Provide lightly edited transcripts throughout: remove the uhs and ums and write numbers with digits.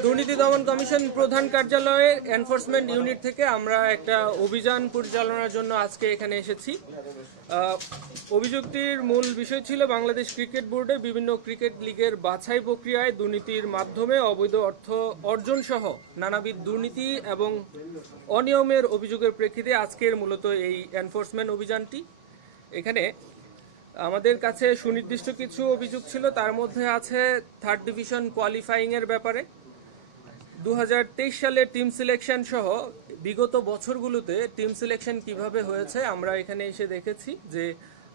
দুর্নীতি দমন কমিশন প্রধান কার্যালয়ের এনফোর্সমেন্ট ইউনিট থেকে আমরা একটা অভিযান পরিচালনার জন্য আজকে এখানে এসেছি। অভিযোগটির মূল বিষয় ছিল বাংলাদেশ ক্রিকেট বোর্ডে বিভিন্ন ক্রিকেট লিগের বাছাই প্রক্রিয়ায় দুর্নীতির মাধ্যমে অবৈধ অর্থ অর্জন সহ নানাবিধ দুর্নীতি এবং অনিয়মের অভিযোগের প্রেক্ষিতে আজকের মূলত এই এনফোর্সমেন্ট অভিযানটি। এখানে আমাদের কাছে সুনির্দিষ্ট কিছু অভিযোগ ছিল, তার মধ্যে আছে থার্ড ডিভিশন কোয়ালিফাইং এর ব্যাপারে। 2023 সালে টিম সিলেকশন সহ বিগত বছরগুলোতে টিম সিলেকশন কিভাবে হয়েছে আমরা এখানে এসে দেখেছি যে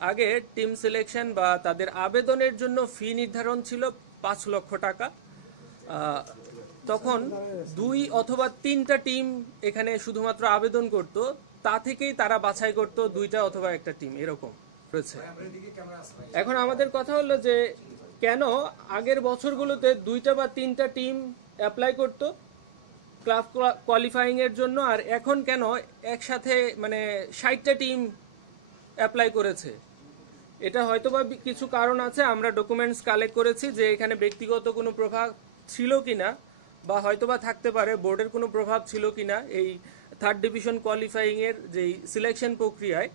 আগে টিম সিলেকশন বা তাদের আবেদনের জন্য ফি নির্ধারণ ছিল 5 লক্ষ টাকা। তখন 2 অথবা 3টা টিম এখানে শুধুমাত্র আবেদন করত, তা থেকেই তারা বাছাই করত 2টা অথবা 1টা টিম এরকম রয়েছে। এখন আমাদের কথা হলো যে কেন আগের বছরগুলোতে 2টা বা 3টা টিম অ্যাপ্লাই করত ক্লাব কোয়ালিফাইং এর জন্য, আর এখন কেন একসাথে 60টা টিম অ্যাপ্লাই করেছে। এটা হয়তোবা কিছু কারণ আছে, আমরা ডকুমেন্টস কালেক্ট করেছি যে এখানে ব্যক্তিগত কোনো প্রভাব ছিল কিনা বা হয়তোবা থাকতে পারে বোর্ডের কোনো প্রভাব ছিল কিনা এই থার্ড ডিভিশন কোয়ালিফাইং এর যেই সিলেকশন প্রক্রিয়ায়।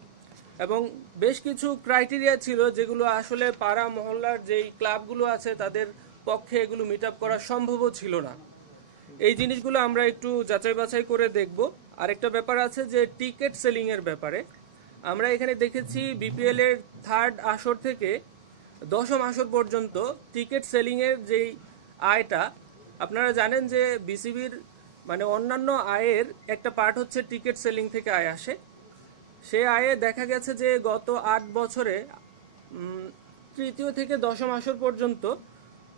এবং বেশ কিছু ক্রাইটেরিয়া ছিল যেগুলো আসলে পাড়া মহল্লার যেই ক্লাবগুলো আছে তাদের পক্ষে এগুলো মিট আপ করা সম্ভবও ছিল না। এই জিনিসগুলো আমরা একটু যাচাই বাছাই করে দেখব। আরেকটা ব্যাপার আছে যে টিকিট সেলিং এর ব্যাপারে আমরা এখানে দেখেছি বিপিএল এর 3rd আসর থেকে 10ম আসর পর্যন্ত টিকিট সেলিং এর যেই আয়টা, আপনারা জানেন যে বিসিবির অন্যান্য আয়ের একটা পার্ট হচ্ছে টিকিট সেলিং থেকে আয় আসে। সেই আয়ে দেখা গেছে যে গত 8 বছরে 3য় থেকে 10ম আসর পর্যন্ত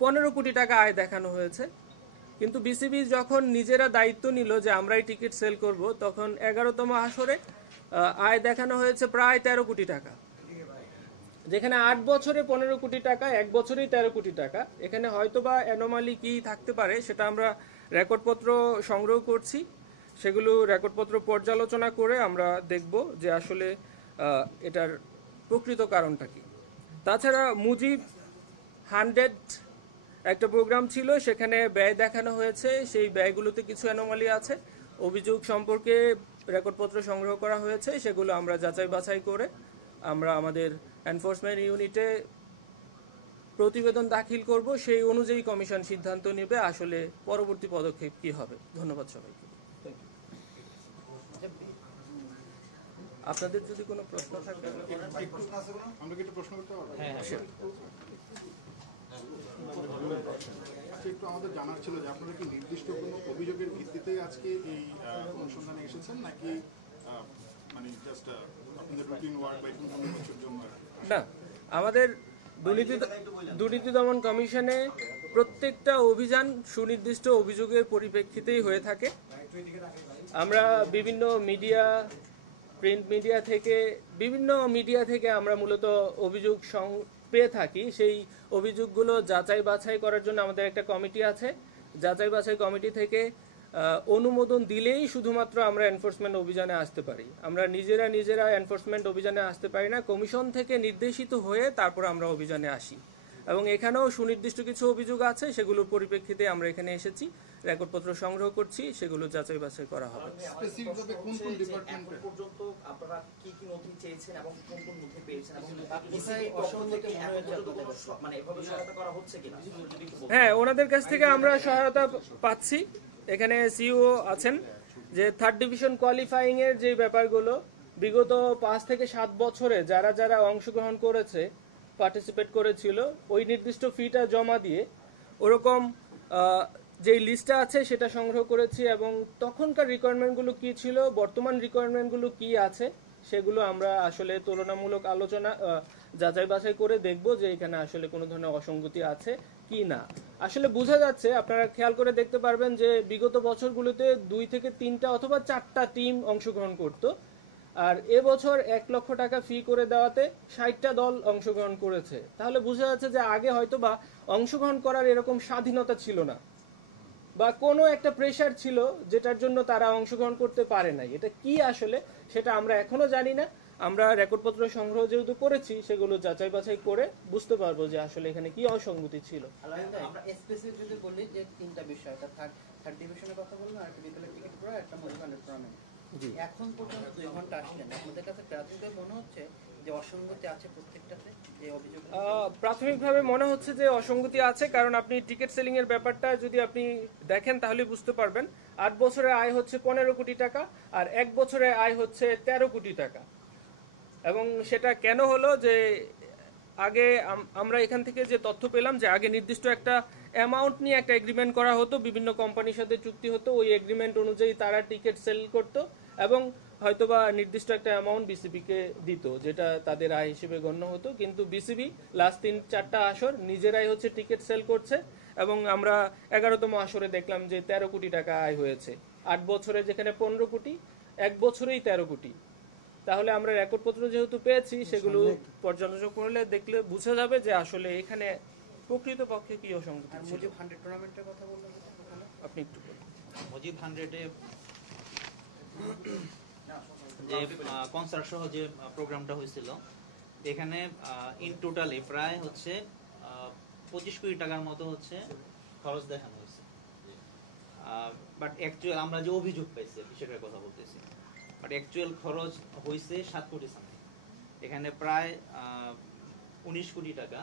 15 কোটি টাকা আয় দেখানো হয়েছে। কিন্তু বিসিবি যখন নিজেরা দায়িত্ব নিল যে আমরাই টিকিট সেল করব, তখন 11তম আসরে আয় দেখানো হয়েছে প্রায় 13 কোটি টাকা, যেখানে 8 বছরে 15 কোটি টাকা, 1 বছরেই 13 কোটি টাকা। এখানে হয়তোবা অ্যানোমালি কি থাকতে পারে সেটা আমরা রেকর্ডপত্র সংগ্রহ করছি, সেগুলো রেকর্ডপত্র পর্যালোচনা করে আমরা দেখব যে আসলে এটার প্রকৃত কারণটা কি। তাছাড়া মুজিব 100 একটা প্রোগ্রাম ছিল, সেখানে ব্যয় দেখানো হয়েছে, সেই ব্যয়গুলোতে কিছু অ্যানোমালি আছে। অভিযোগ সম্পর্কে রেকর্ডপত্র সংগ্রহ করা হয়েছে, সেগুলো আমরা যাচাই বাছাই করে আমরা আমাদের এনফোর্সমেন্ট ইউনিটে প্রতিবেদন দাখিল করব। সেই অনুযায়ী কমিশন সিদ্ধান্ত নেবে আসলে পরবর্তী পদক্ষেপ কি হবে। ধন্যবাদ সবাইকে। আপনাদের যদি কোনো প্রশ্ন থাকে আমরা কি একটু প্রশ্ন করতে পারবো? একটু আমাদের জানার ছিল যে আপনারা কি নির্দিষ্ট কোনো অভিযোগের ভিত্তিতে আজকে এই অনুসন্ধানে এসেছেন, নাকি জাস্ট আপনাদের রুটিন ওয়ার্ক বা এরকম কোনো কিছুর জন্য? না, আমাদের দুর্নীতি দমন কমিশনে প্রত্যেকটা অভিযান সুনির্দিষ্ট অভিযোগের পরিপ্রেক্ষিতেই হয়ে থাকে। আমরা বিভিন্ন মিডিয়া, প্রিন্ট মিডিয়া থেকে, বিভিন্ন মিডিয়া থেকে আমরা মূলত অভিযোগ পেয়ে থাকি। সেই অভিযোগগুলো যাচাই বাছাই করার জন্য আমাদের একটা কমিটি আছে। যাচাই বাছাই কমিটি থেকে অনুমোদন দিলেই শুধুমাত্র আমরা এনফোর্সমেন্ট অভিযানে আসতে পারি। আমরা নিজেরা এনফোর্সমেন্ট অভিযানে আসতে পারি না, কমিশন থেকে নির্দেশিত হয়ে তারপর আমরা অভিযানে আসি। এবং এখানেও সুনির্দিষ্ট কিছু অভিযোগ আছে, সেগুলোর পরিপ্রেক্ষিতে আমরা এখানে এসেছি, রেকর্ডপত্র সংগ্রহ করছি, সেগুলো যাচাই বাছাই করা হবে। স্পেসিফিকভাবে কোন কোন ডিপার্টমেন্ট পর্যন্ত আপনারা কি কি নথি চেয়েছেন এবং কোন কোন নথি পেয়েছেন এবং বিসিবি পক্ষ থেকে এভাবে সহায়তা করা হচ্ছে কিনা? হ্যাঁ, ওনাদের কাছ থেকে আমরা সহায়তা পাচ্ছি। এখানে সিইও আছেন। যে থার্ড ডিভিশন কোয়ালিফাইং এর যে ব্যাপারগুলো বিগত 5 থেকে 7 বছরে যারা যারা অংশগ্রহণ করেছে, পার্টিসিপেট করেছিল, ওই নির্দিষ্ট ফিটা জমা দিয়ে ওরকম যেই লিস্টটা আছে সেটা সংগ্রহ করেছি এবং তখনকার রিকোয়ারমেন্টগুলো কি ছিল, বর্তমান রিকোয়ারমেন্টগুলো কি আছে, সেগুলো আমরা আসলে তুলনামূলক আলোচনা যাচাই বাছাই করে দেখব যে এখানে আসলে কোনো ধরনের অসঙ্গতি আছে কি না। আসলে বোঝা যাচ্ছে, আপনারা খেয়াল করে দেখতে পারবেন যে বিগত বছরগুলোতে 2 থেকে 3টা অথবা 4টা টিম অংশগ্রহণ করত, আর এবছর 1 লক্ষ টাকা ফি করে দেওয়াতে 60টা দল অংশগ্রহণ করেছে। তাহলে বোঝা যাচ্ছে যে আগে হয়তো বা অংশগ্রহণ করার এরকম স্বাধীনতা ছিল না, বা কোনো একটা প্রেশার ছিল যেটার জন্য তারা অংশগ্রহণ করতে পারে নাই। এটা কি আসলে সেটা আমরা এখনো জানি না। আমরা রেকর্ডপত্র সংগ্রহ যেহেতু করেছি সেগুলো যাচাই বাছাই করে বুঝতে পারবো যে আসলে এখানে কি অসঙ্গতি ছিল। আমরা স্পেসিফিক যদি বলি যে তিনটা বিষয়, থার্ড ডিভিশনের কথা বললাম, আর একটা বিকেলের টিকিট করা, একটা মজুরি টুর্নামেন্ট। এখন পর্যন্ত 2 ঘন্টা আসলেন, আপনাদের কাছে প্রাথমিকভাবে মনে হচ্ছে যে অসঙ্গতি আছে প্রত্যেকটাতে, যে অভিযোগ? প্রাথমিকভাবে মনে হচ্ছে যে অসঙ্গতি আছে, কারণ আপনি টিকিট সেলিং এর ব্যাপারটা যদি আপনি দেখেন তাহলে বুঝতে পারবেন। 8 বছরের আয় হচ্ছে 15 কোটি টাকা, আর 1 বছরের আয় হচ্ছে 13 কোটি টাকা। এবং সেটা কেন হলো যে আগে আমরা এখান থেকে যে তথ্য পেলাম যে আগে নির্দিষ্ট একটা অ্যামাউন্ট নিয়ে একটা এগ্রিমেন্ট করা হতো, বিভিন্ন কোম্পানির সাথে চুক্তি হতো, ওই এগ্রিমেন্ট অনুযায়ী তারা টিকিট সেল করতো এবং হয়তোবা নির্দিষ্ট একটা অ্যামাউন্ট বিসিবিকে দিত, যেটা তাদের আয় হিসেবে গণ্য হতো। কিন্তু বিসিবি লাস্ট 3-4টা আসর নিজেরাই হচ্ছে টিকিট সেল করছে এবং আমরা 11তম আসরে দেখলাম যে 13 কোটি টাকা আয় হয়েছে। 8 বছরে যেখানে 15 কোটি, 1 বছরেই 13 কোটি। তাহলে আমরা রেকর্ডপত্র যেহেতু পেয়েছি সেগুলো পর্যালোচনা করলে দেখলে বোঝা যাবে যে আসলে এখানে প্রকৃতপক্ষে কি অসঙ্গতি ছিল। মুজিব 100 টুর্নামেন্টের কথা বললাম, আপনি একটু বলুন। মুজিব 100-এ যে কনসার্ট সহ যে প্রোগ্রামটা হয়েছিল, এখানে ইন টোটালি প্রায় হচ্ছে 25 কোটি টাকার মতো হচ্ছে খরচ দেখানো হয়েছে। বাট অ্যাকচুয়াল আমরা যে অভিযোগ পাইছি সেটার কথা বলতেছি, বাট অ্যাকচুয়াল খরচ হয়েছে 7 কোটি সামথিং। এখানে প্রায় 19 কোটি টাকা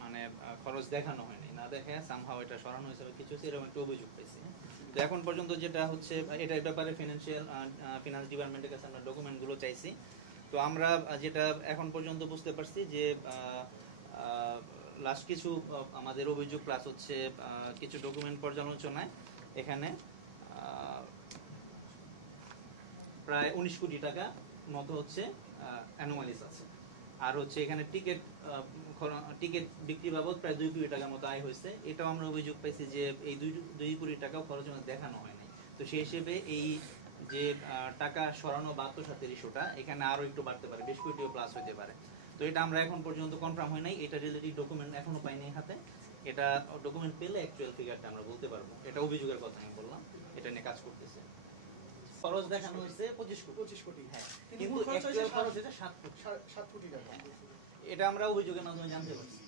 মানে খরচ দেখানো হয়নি, না দেখে সামহাও এটা সরানো হয়েছে কিছু, এরকম একটা অভিযোগ পাইছি। তো এখন পর্যন্ত যেটা হচ্ছে এটার ব্যাপারে ফিনান্স ডিপার্টমেন্টের কাছে আমরা ডকুমেন্টগুলো চাইছি। তো আমরা যেটা এখন পর্যন্ত বুঝতে পারছি যে লাস্ট কিছু আমাদের অভিযোগ প্লাস হচ্ছে কিছু ডকুমেন্ট পর্যালোচনায় এখানে প্রায় 19 কোটি টাকা মতো হচ্ছে অ্যানোমালিস আছে। আর হচ্ছে এখানে টিকিট বিক্রি বাবদ প্রায় 2 কোটি টাকার মতো আয় হয়েছে। এটাও আমরা অভিযোগ পাইছি যে এই 2 কোটি টাকাও খরচ দেখানো হয়নি। তো সেই হিসেবে এই যে টাকা সরানো বা আত্মসাতের ইস্যুটা এখানে আরো একটু বাড়তে পারে, 20 কোটিও প্লাস হতে পারে। তো এটা আমরা এখন পর্যন্ত কনফার্ম হয় নাই, এটা রিলেটেড ডকুমেন্ট এখনো পাইনি হাতে। এটা ডকুমেন্ট পেলে অ্যাকচুয়াল ফিগারটা আমরা বলতে পারবো। এটা অভিযোগের কথা আমি বললাম, এটা নিয়ে কাজ করতেছে। খরচ দেখানো হয়েছে 25 কোটি, হ্যাঁ, কিন্তু অ্যাকচুয়াল খরচ এটা 7 কোটি টাকা। এটা আমরা অভিযোগের মাধ্যমে জানতে পারছি।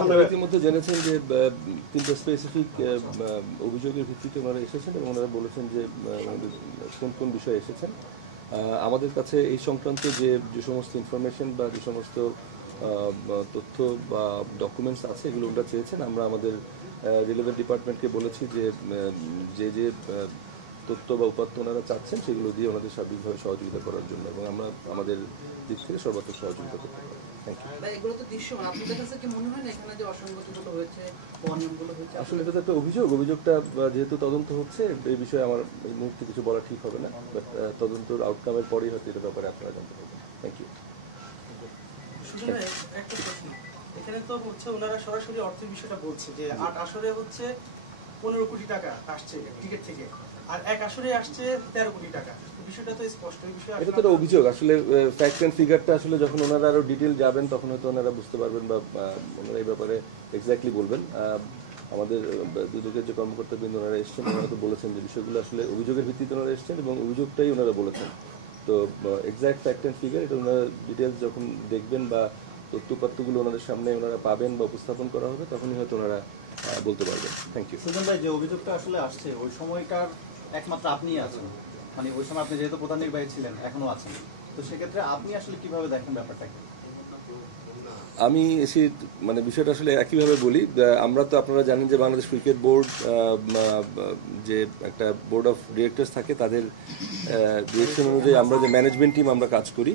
আপনারা ইতিমধ্যে জেনেছেন যে 3টা স্পেসিফিক অভিযোগের ভিত্তিতে ওনারা এসেছেন এবং ওনারা বলেছেন যে কোন কোন বিষয়ে এসেছেন। আমাদের কাছে এই সংক্রান্ত যে সমস্ত ইনফরমেশন বা যে সমস্ত তথ্য বা ডকুমেন্টস আছে এগুলো ওনারা চেয়েছেন। আমরা আমাদের রিলেভেন্ট ডিপার্টমেন্টকে বলেছি যে তথ্য বা উপাত্ত ওনারা চাচ্ছেন সেগুলো দিয়ে ওনাদের সার্বিকভাবে সহযোগিতা করার জন্য, এবং আমরা আমাদের দিক থেকে সর্বাত্মক সহযোগিতা করতে পারি। এগুলো তো দৃশ্যমান, আপনাদের কাছে কি মনে হয় না এখানে যে অসঙ্গতিগুলো হয়েছে, অনিয়মগুলো হয়েছে? আসলে এটা তো একটা অভিযোগটা যেহেতু তদন্ত হচ্ছে এই বিষয়ে আমার এই মুহূর্তে কিছু বলা ঠিক হবে না, বাট তদন্তর আউটকামের পরেই হয়তো এটার ব্যাপারে আপনারা জানতে পারবেন। Thank you. শুধু একটা প্রশ্ন, এখানে তো হচ্ছে ওনারা সরাসরি অর্থের বিষয়টা বলছে যে 8 আসরে হচ্ছে 15 কোটি টাকা আসছে টিকিট থেকে, আর 1 আসরে আসছে 13 কোটি টাকা। বিষয়টা তো স্পষ্ট, এই বিষয়ে এটা তো অভিযোগ। আসলে ফ্যাক্ট এন্ড ফিগারটা আসলে যখন ওনারা আরো ডিটেল যাবেন তখন হয়তো ওনারা বুঝতে পারবেন বা ওনারা এই ব্যাপারে এক্স্যাক্টলি বলবেন। আমাদের দুদকের যে কর্মকর্তাবৃন্দ ওনারা এসছেন, ওনারা তো বলেছেন যে বিষয়গুলো আসলে অভিযোগের ভিত্তিতে ওনারা এসছেন এবং অভিযোগটাই ওনারা বলেছেন। তো এক্স্যাক্ট ফ্যাক্ট এন্ড ফিগার এটা ওনারা ডিটেলস যখন দেখবেন বা তথ্যপাত্রগুলো ওনাদের সামনে ওনারা পাবেন বা উপস্থাপন করা হবে তখনই হয়তো ওনারা বলতে পারবেন। Thank you. সুজন ভাই, যে অভিযোগটা আসলে আসছে ওই সময়কার একমাত্র আপনিই আছেন, মানে ওই সময় আপনি যেহেতু প্রধান নির্বাহী ছিলেন এখনো আছেন, তো সেক্ষেত্রে আপনি আসলে কিভাবে দেখেন ব্যাপারটাকে? আমি এসে মানে বিষয়টা আসলে একইভাবে বলি। আমরা তো আপনারা জানেন যে বাংলাদেশ ক্রিকেট বোর্ড যে একটা বোর্ড অফ ডিরেক্টরস থাকে, তাদের ডিরেকশন অনুযায়ী আমরা যে ম্যানেজমেন্ট টিম আমরা কাজ করি।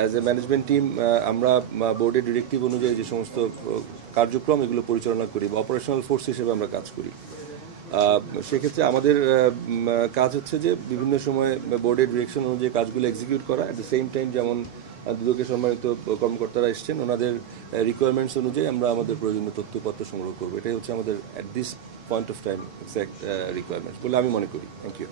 অ্যাজ এ ম্যানেজমেন্ট টিম আমরা বোর্ডের ডিরেক্টিভ অনুযায়ী যে সমস্ত কার্যক্রম এগুলো পরিচালনা করি বা অপারেশনাল ফোর্স হিসেবে আমরা কাজ করি। সেক্ষেত্রে আমাদের কাজ হচ্ছে যে বিভিন্ন সময় বোর্ডের ডিরেকশন অনুযায়ী কাজগুলো এক্সিকিউট করা। অ্যাট দ্য সেম টাইম যেমন দুদকের সম্মানিত কর্মকর্তারা এসছেন, ওনাদের রিকোয়ারমেন্টস অনুযায়ী আমরা আমাদের প্রয়োজনীয় তথ্যপত্র সংগ্রহ করবো। এটাই হচ্ছে আমাদের at this point of time exact requirements বলে আমি মনে করি। Thank you.